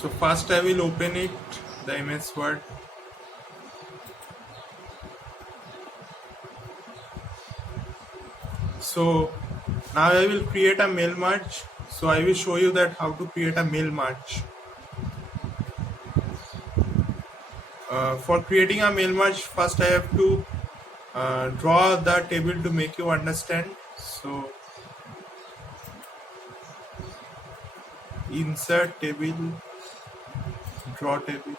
So first I will open it, the MS Word. So now I will create a mail merge. So I will show you that how to create a mail merge. For creating a mail merge, first I have to draw the table to make you understand. So insert table, draw table.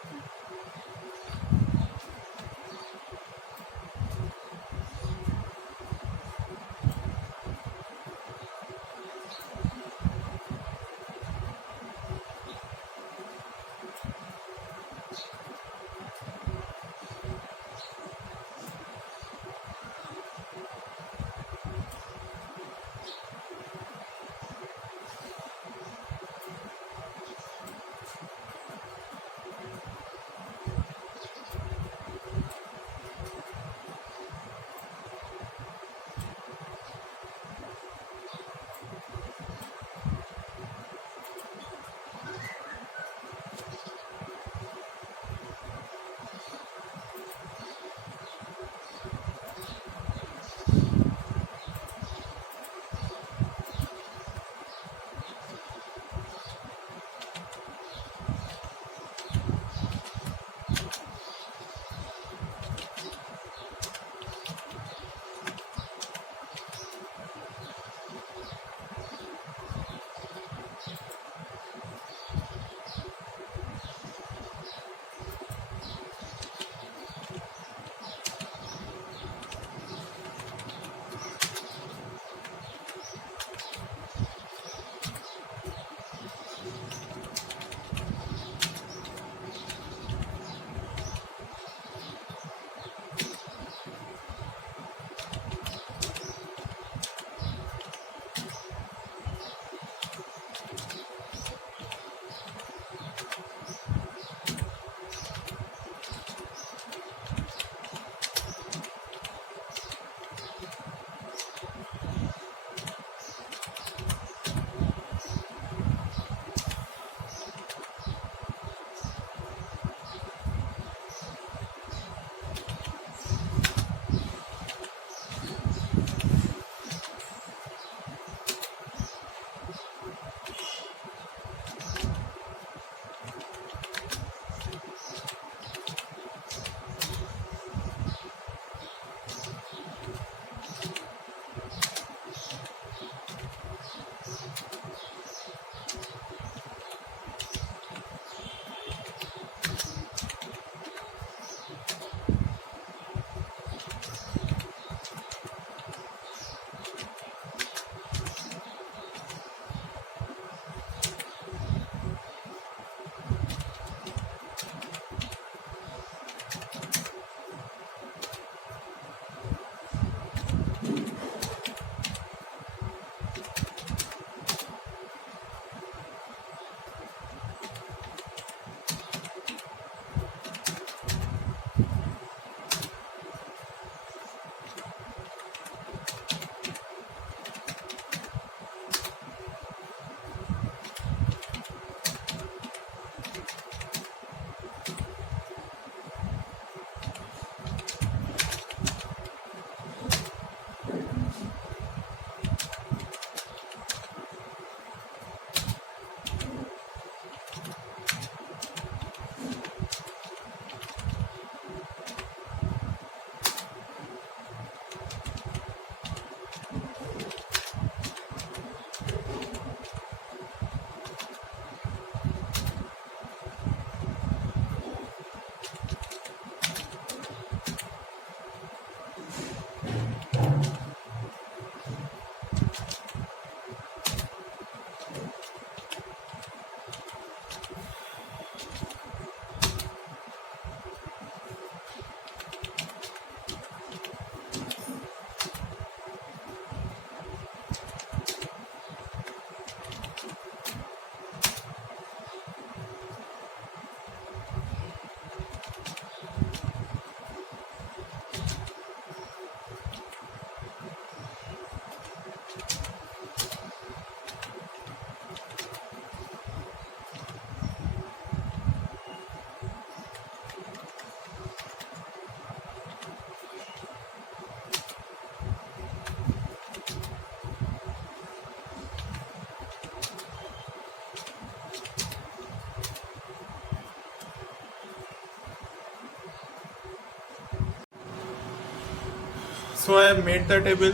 So I have made the table.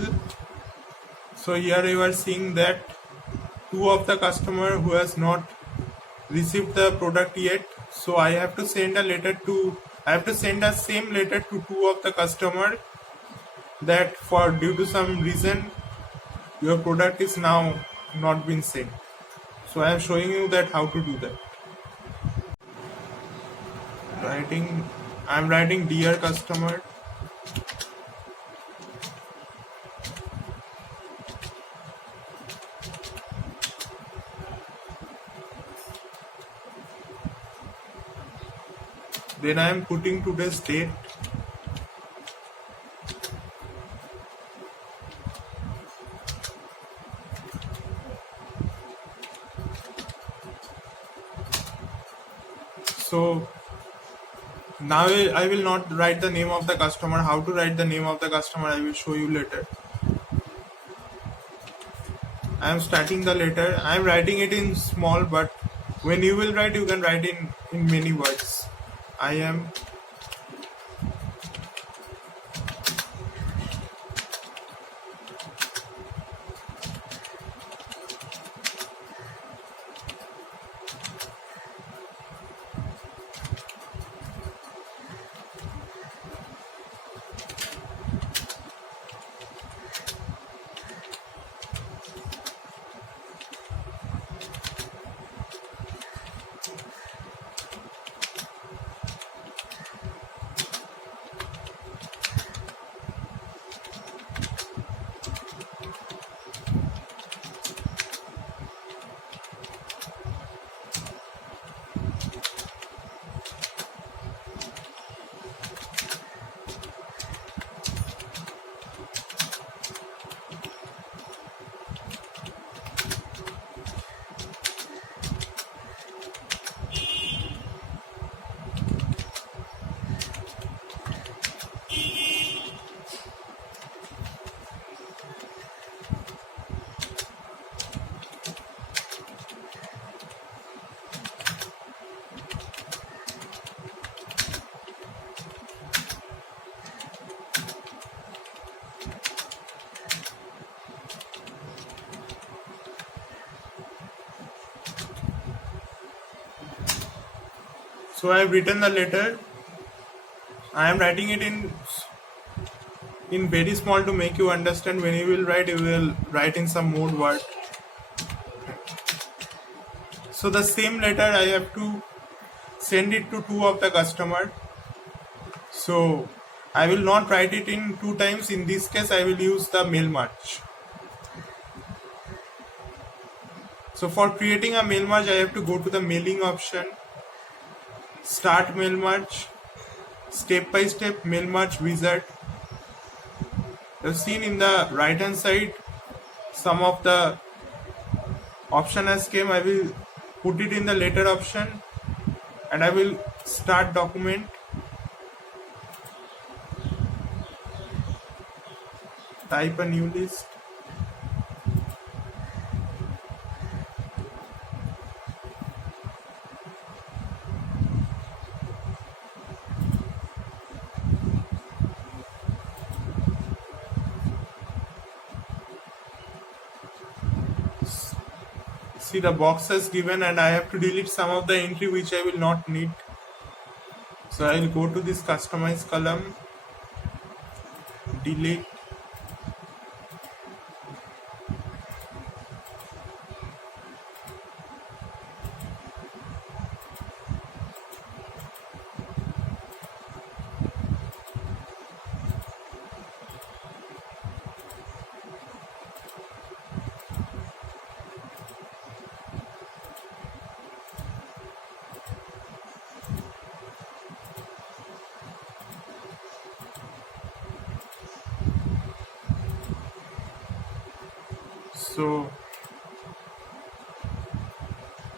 So here you are seeing that two of the customer who has not received the product yet. So I have to send a same letter to two of the customer that for due to some reason your product is now not been sent. So I am showing you that how to do that. I am writing dear customer. Then I am putting today's date. So now I will not write the name of the customer. How to write the name of the customer I will show you later. I am starting the letter. I am writing it in small, but when you will write, you can write in many words. I am So I have written the letter. I am writing it in very small to make you understand. When you will write in some more word. So the same letter I have to send it to two of the customer. So I will not write it in two times. In this case, I will use the mail merge. So for creating a mail merge, I have to go to the mailing option, start mail merge, step by step mail merge wizard. You have seen in the right hand side some of the option has came. I will put it in the later option and I will start document, type a new list. See, the box has given and I have to delete some of the entry which I will not need. So I will go to this customize column, delete, so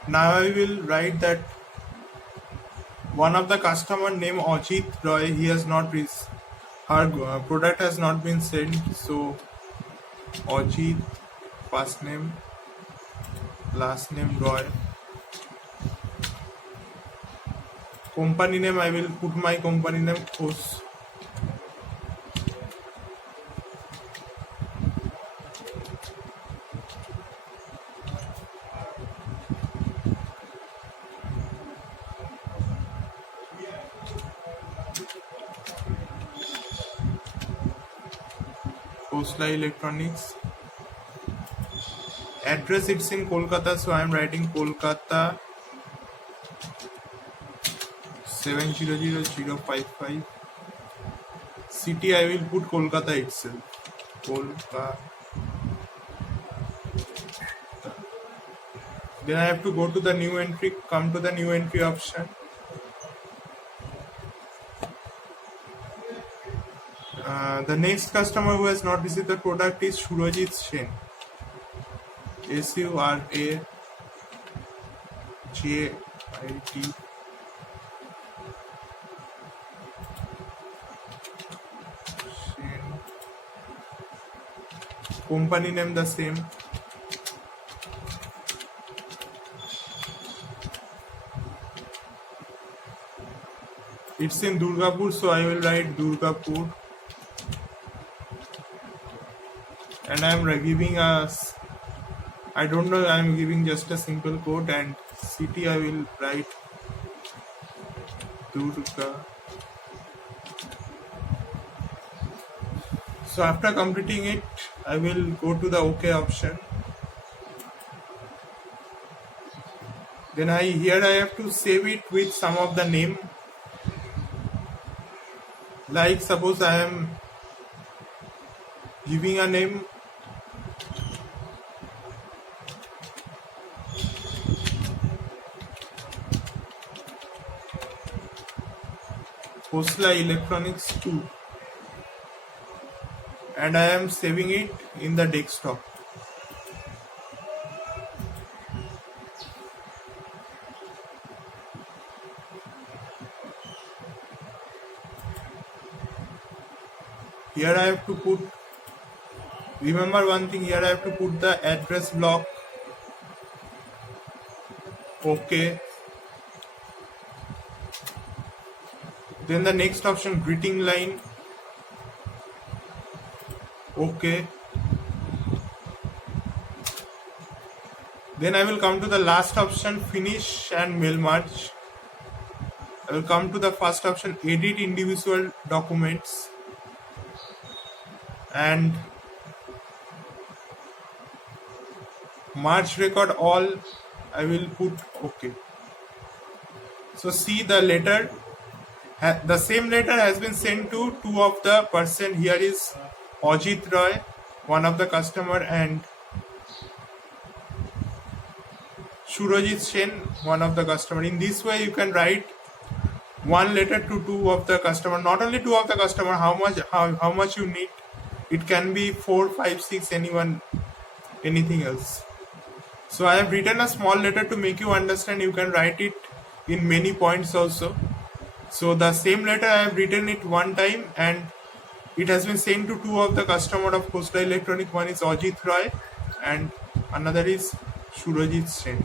now I will write that one of the customer named Ajit Roy, he has not her product has not been sent. So Ajit, first name, last name Roy. Company name, I will put my company name Khos. Khosla Electronics. Address, it's in Kolkata, so I am writing Kolkata 700055. City, I will put Kolkata itself. Kolkata. Then I have to go to the new entry, come to the new entry option. The next customer who has not received the product is Surajit Sen. Surajit Sen. Company name the same. It's in Durgapur, so I will write Durgapur. And I am giving us, I don't know, I am giving just a simple code, and city I will write Durga. So after completing it, I will go to the OK option. Then here I have to save it with some of the name. Like suppose I am giving a name Khosla Electronics 2, and I am saving it in the desktop. Here I have to put, remember one thing, here I have to put the address block. OK. Then the next option, greeting line. OK. Then I will come to the last option, finish and mail merge. I will come to the first option, edit individual documents, and merge record all. I will put OK. So see, the letter, the same letter has been sent to two of the person. Here is Ajit Roy, one of the customer, and Surajit Sen, one of the customer. In this way you can write one letter to two of the customer. Not only two of the customer, how much you need. It can be 4, 5, 6, anyone, anything else. So I have written a small letter to make you understand. You can write it in many points also. So the same letter I have written it one time, and it has been sent to two of the customer of Khosla Electronic. One is Ajit Roy and another is Surajit Sen.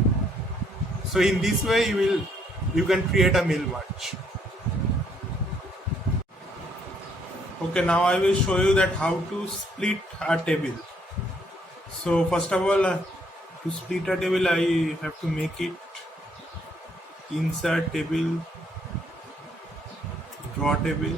So in this way you can create a mail merge. Okay, now I will show you that how to split a table. So first of all, to split a table, I have to make it insert table, draw table.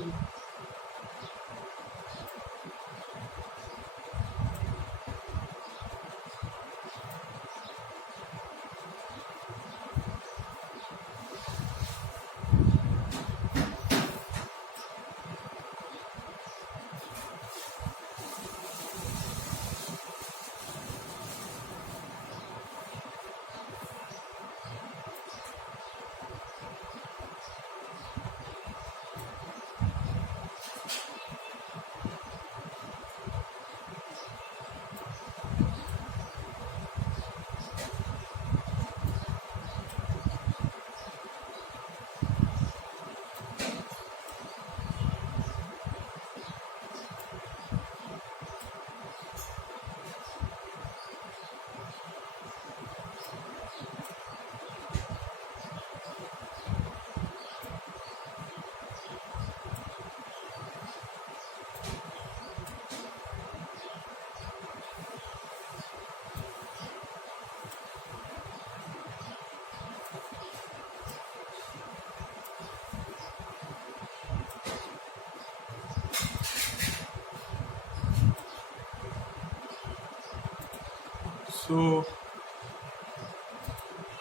So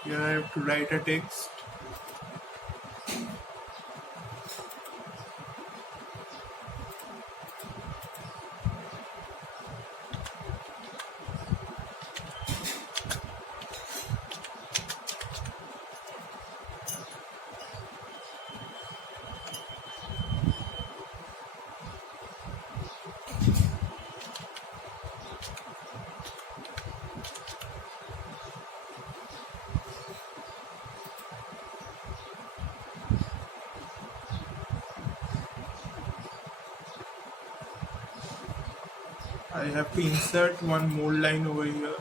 here I have to write a text. I have to insert one more line over here.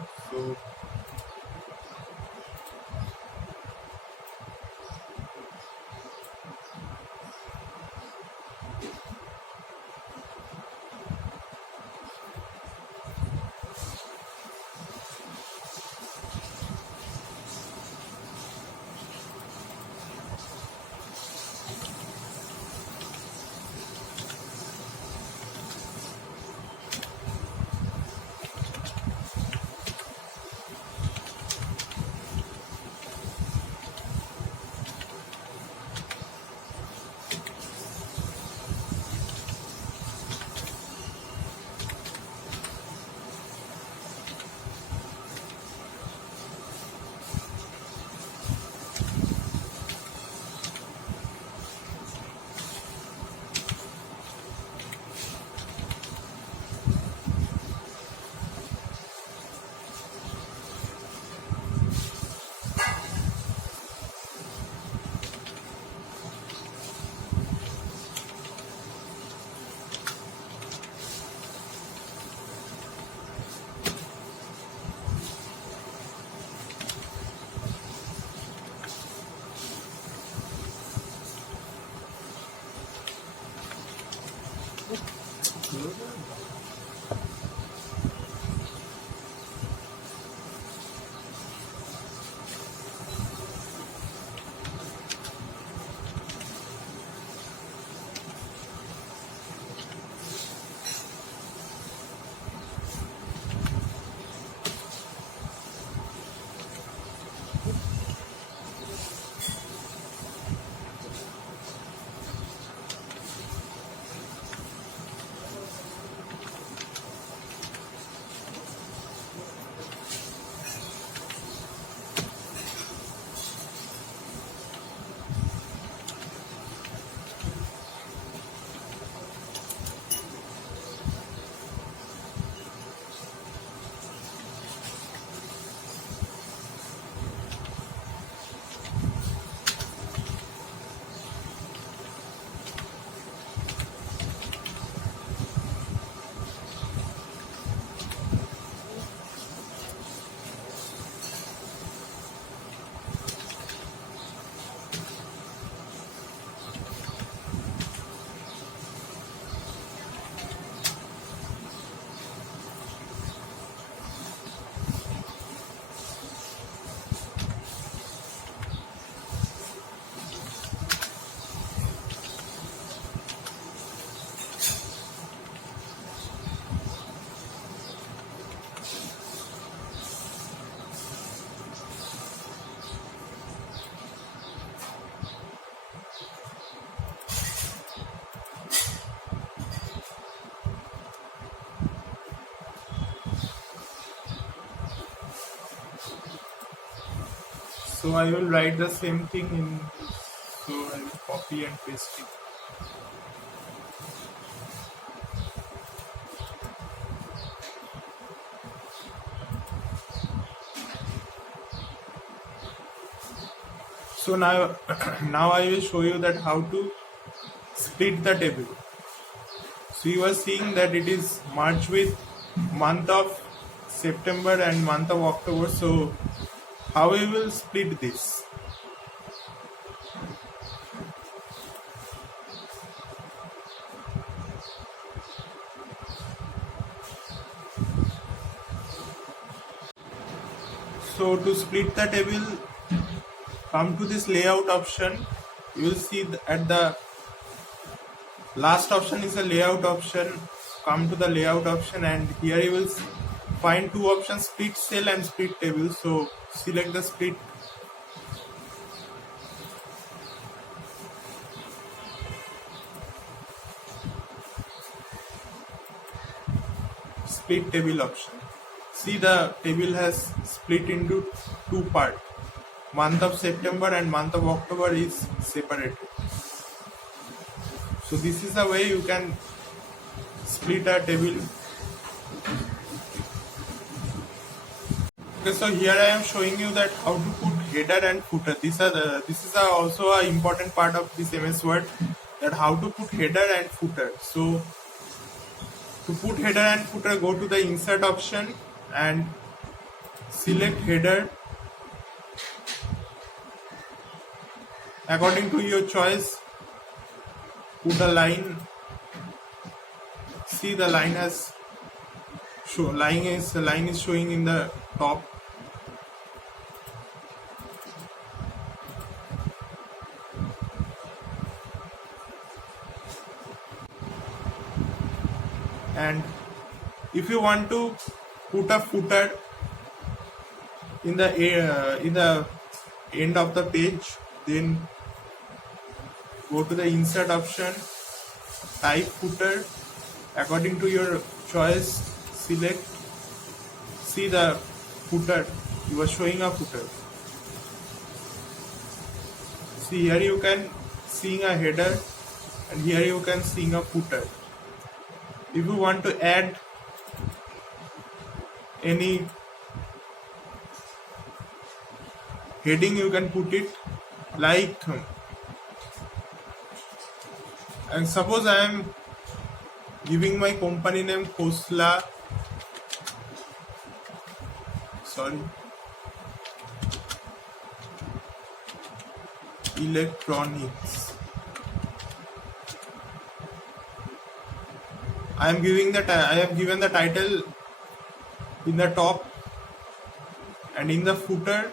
So I will write the same thing in this. So I will copy and paste it. So now, now I will show you that how to split the table. So you are seeing that it is merged with month of September and month of October. So how we will split this? So to split the table, come to this layout option. You will see at the last option is the layout option. Come to the layout option and here you will find two options, split cell and split table. So select the split table option. See, the table has split into two parts. Month of September and month of October is separated. So this is the way you can split a table. Okay, so here I am showing you that how to put header and footer. This is also an important part of this MS Word, that how to put header and footer. So to put header and footer, go to the insert option and select header. According to your choice, put a line. See, the line is showing in the top. And if you want to put a footer in the end of the page, then go to the insert option, type footer. According to your choice, select. See, the footer, you are showing a footer. See, here you can see a header and here you can see a footer. If you want to add any heading, you can put it like, and suppose I am giving my company name Khosla Electronics. I am given the title in the top, and in the footer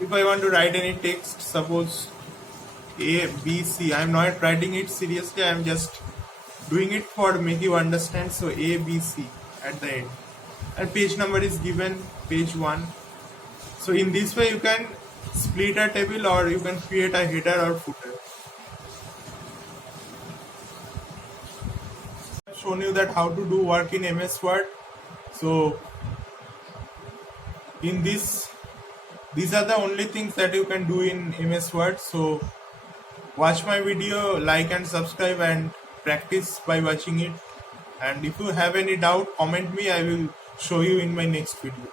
if I want to write any text, suppose A, B, C, I am not writing it seriously, I am just doing it for make you understand. So A, B, C at the end, and page number is given, page 1. So in this way you can split a table or you can create a header or footer. I've shown you that how to do work in MS Word. So in these are the only things that you can do in MS Word. So watch my video, like and subscribe, and practice by watching it. And if you have any doubt, comment me, I will show you in my next video.